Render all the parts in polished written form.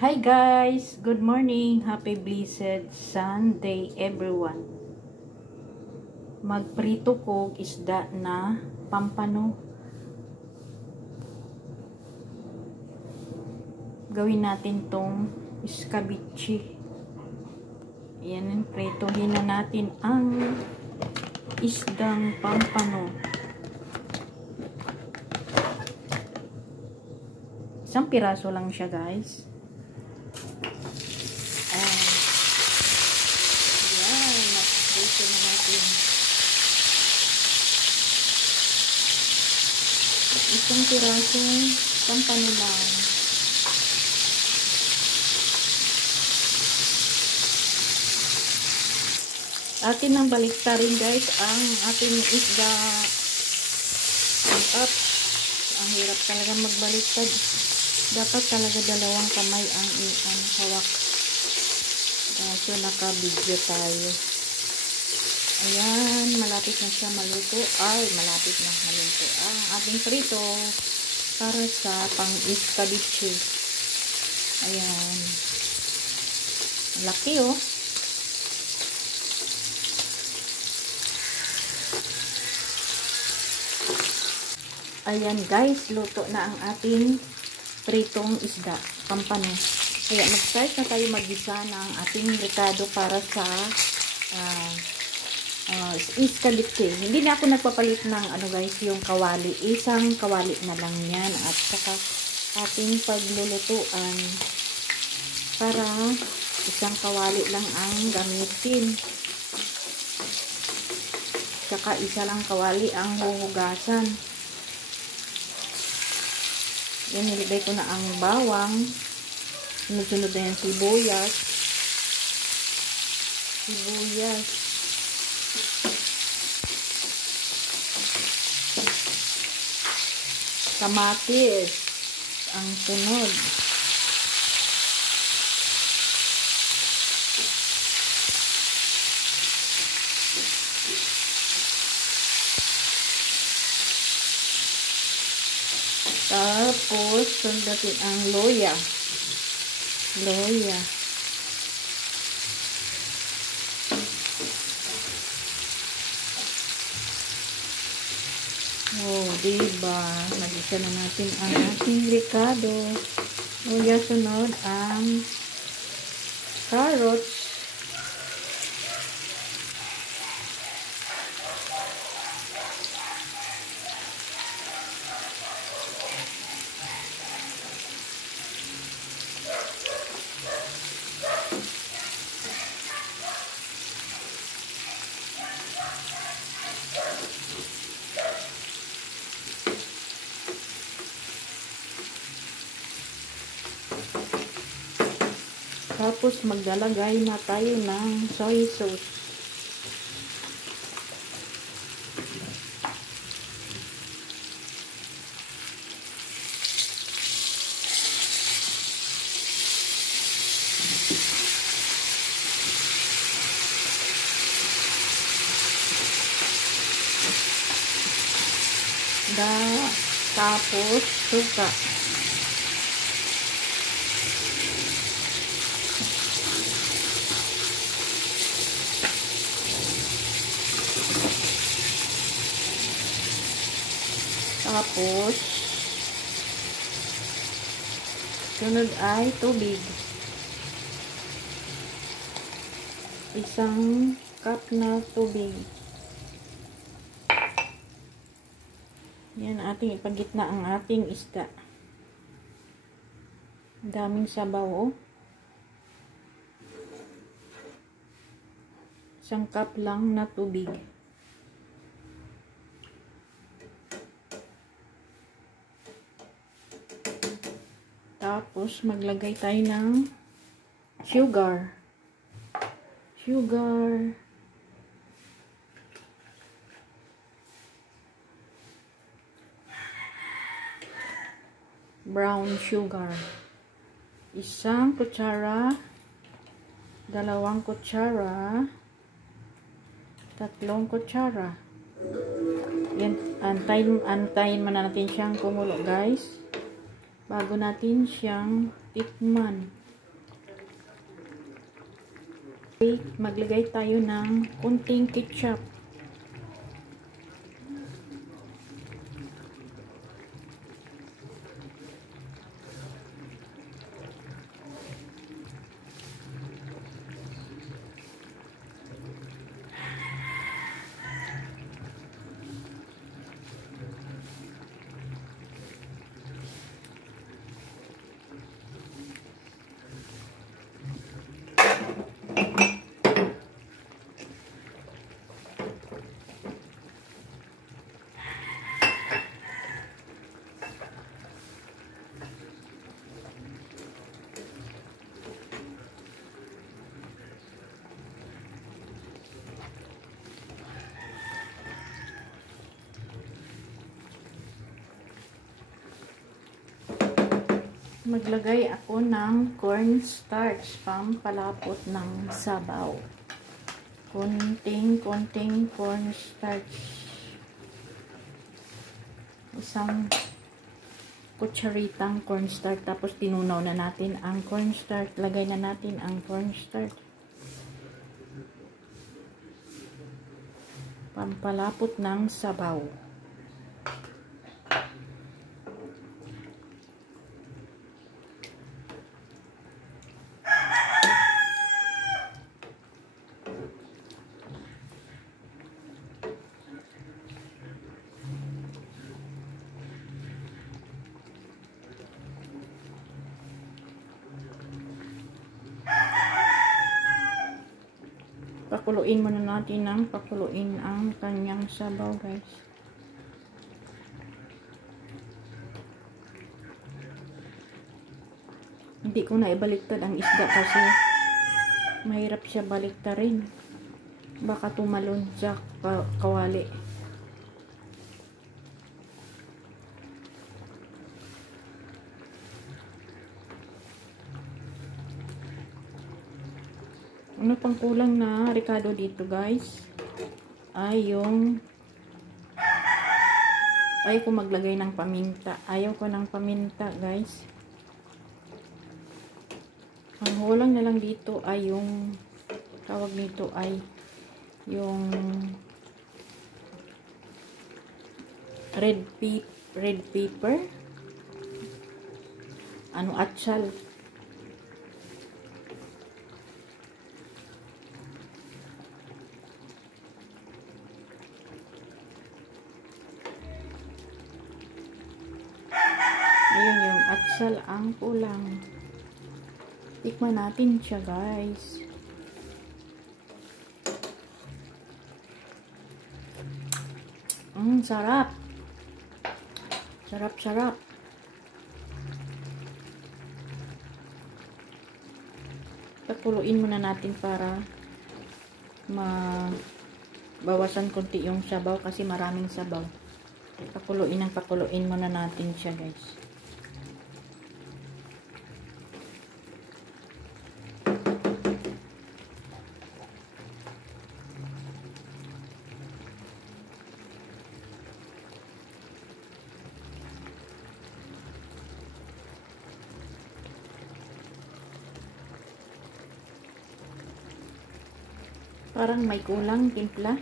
Hi guys! Good morning! Happy blessed Sunday everyone! Magprito ko isda na pampano. Gawin natin tong escabeche. Ayan, pritohin na natin ang isdang pampano. Isang piraso lang siya guys. Ito na natin. Isang pirasong pampano lang. Atin ang baliktarin guys ang ating isda. Ang hirap talaga magbaliktad. Dapat talaga dalawang kamay ang hawak. So naka-video tayo. Ayan, malapit na siya maluto. Ay, malapit na maluto. Ang ating prito para sa pang-escabeche. Ayan. Laki oh. Ayan guys, luto na ang ating pritong isda, pampano. Kaya mag-start na tayo mag-gisa ng ating ricado para sa escabeche. Hindi na ako nagpapalit ng guys, yung kawali. Isang kawali na lang yan. At saka ating paglulutuan para isang kawali lang ang gamitin. Saka isa lang kawali ang huhugasan. Yan, nilagay ko na ang bawang. Sunod-sunod na yan sibuyas. Kamatis ang sunod. Tapos sundatin ang loya. Oh, diba? Nagisa na natin ang ating ricado. Luya, sunod ang carrots. Tapos maglalagay na tayo ng soy sauce. Tapos suka. Tapos, sunod ay tubig. Isang cup na tubig. Yan, ating ipagitna ang ating isda. Daming sabaw, oh. Isang cup lang na tubig. Tapos, maglagay tayo ng sugar. Brown sugar. Isang kutsara, 2 kutsara, 3 kutsara. Yan, antayin muna natin siyang kumulo guys. Bago natin siyang tikman. Maglagay tayo ng kunting ketchup. Maglagay ako ng cornstarch, pampalapot ng sabaw. Konting cornstarch. Isang kutsaritang cornstarch. Tapos tinunaw na natin ang cornstarch. Lagay na natin ang cornstarch. Pampalapot ng sabaw. Pakuluin muna natin ng pakuluin ang kanyang sabaw, guys. Hindi ko na ibaliktad ang isda kasi mahirap siya baliktarin. Baka tumalon sa kawali. Ano pang kulang na ricado dito, guys, ay yung ayaw ko maglagay ng paminta. Ayaw ko ng paminta, guys. Ang kulang na lang dito ay yung tawag nito ay yung red pepper. Ano, atsal. Ayun yung atsal ang kulang. Tikman natin siya, guys. Sarap. Sarap. Pakuluin muna natin para mabawasan konti yung sabaw kasi maraming sabaw. Pakuluin muna natin siya, guys. Parang may kulang timpla.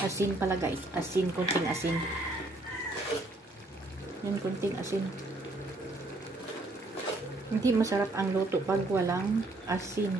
Asin pala, guys. Asin, kunting asin. Yan, kunting asin. Hindi masarap ang luto pag walang asin.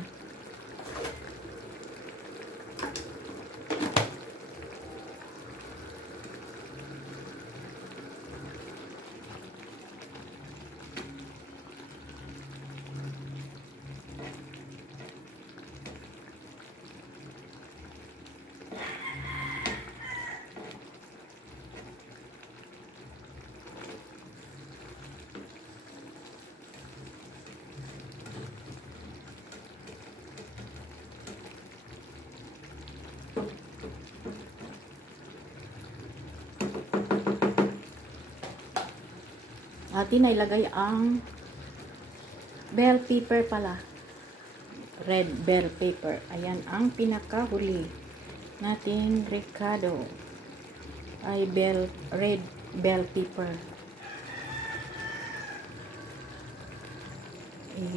Atin ay lagay ang bell pepper pala. Red bell pepper. Ayan ang pinakahuli nating ricado. Ay red bell pepper.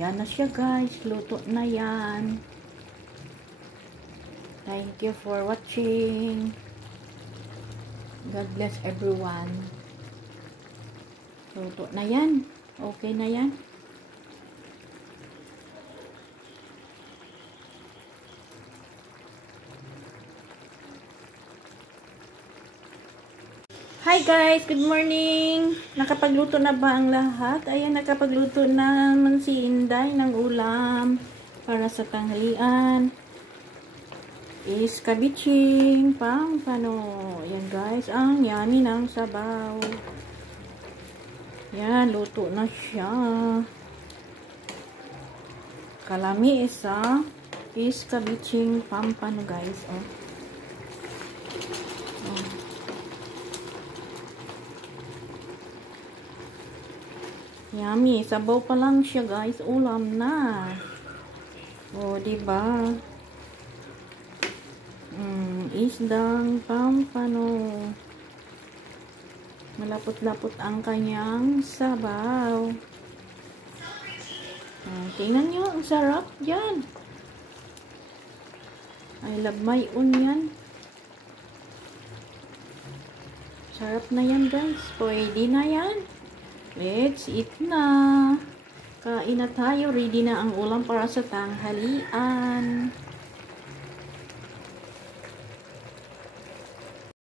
Yan na siya guys. Luto na yan. Thank you for watching. God bless everyone. Luto na yan. Okay na yan. Hi guys, good morning. Nakapagluto na ba ang lahat? Ayan, nakapagluto na naman si Inday ng ulam para sa tanghalian. Is kabiching pampano. Ayan guys, ang yummy ng sabaw. Yan, luto na siya. Kalami isa is kabiching pampano guys. Oh. Yummy. Sabaw pa lang siya, guys. Ulam na. O, diba? Isdang pampano. Malapot-lapot ang kanyang sabaw. Tingnan nyo. Ang sarap dyan. I love my onion. Sarap na yan, guys. Pwede na yan. Let's eat na. Kain na tayo. Ready na ang ulam para sa tanghalian.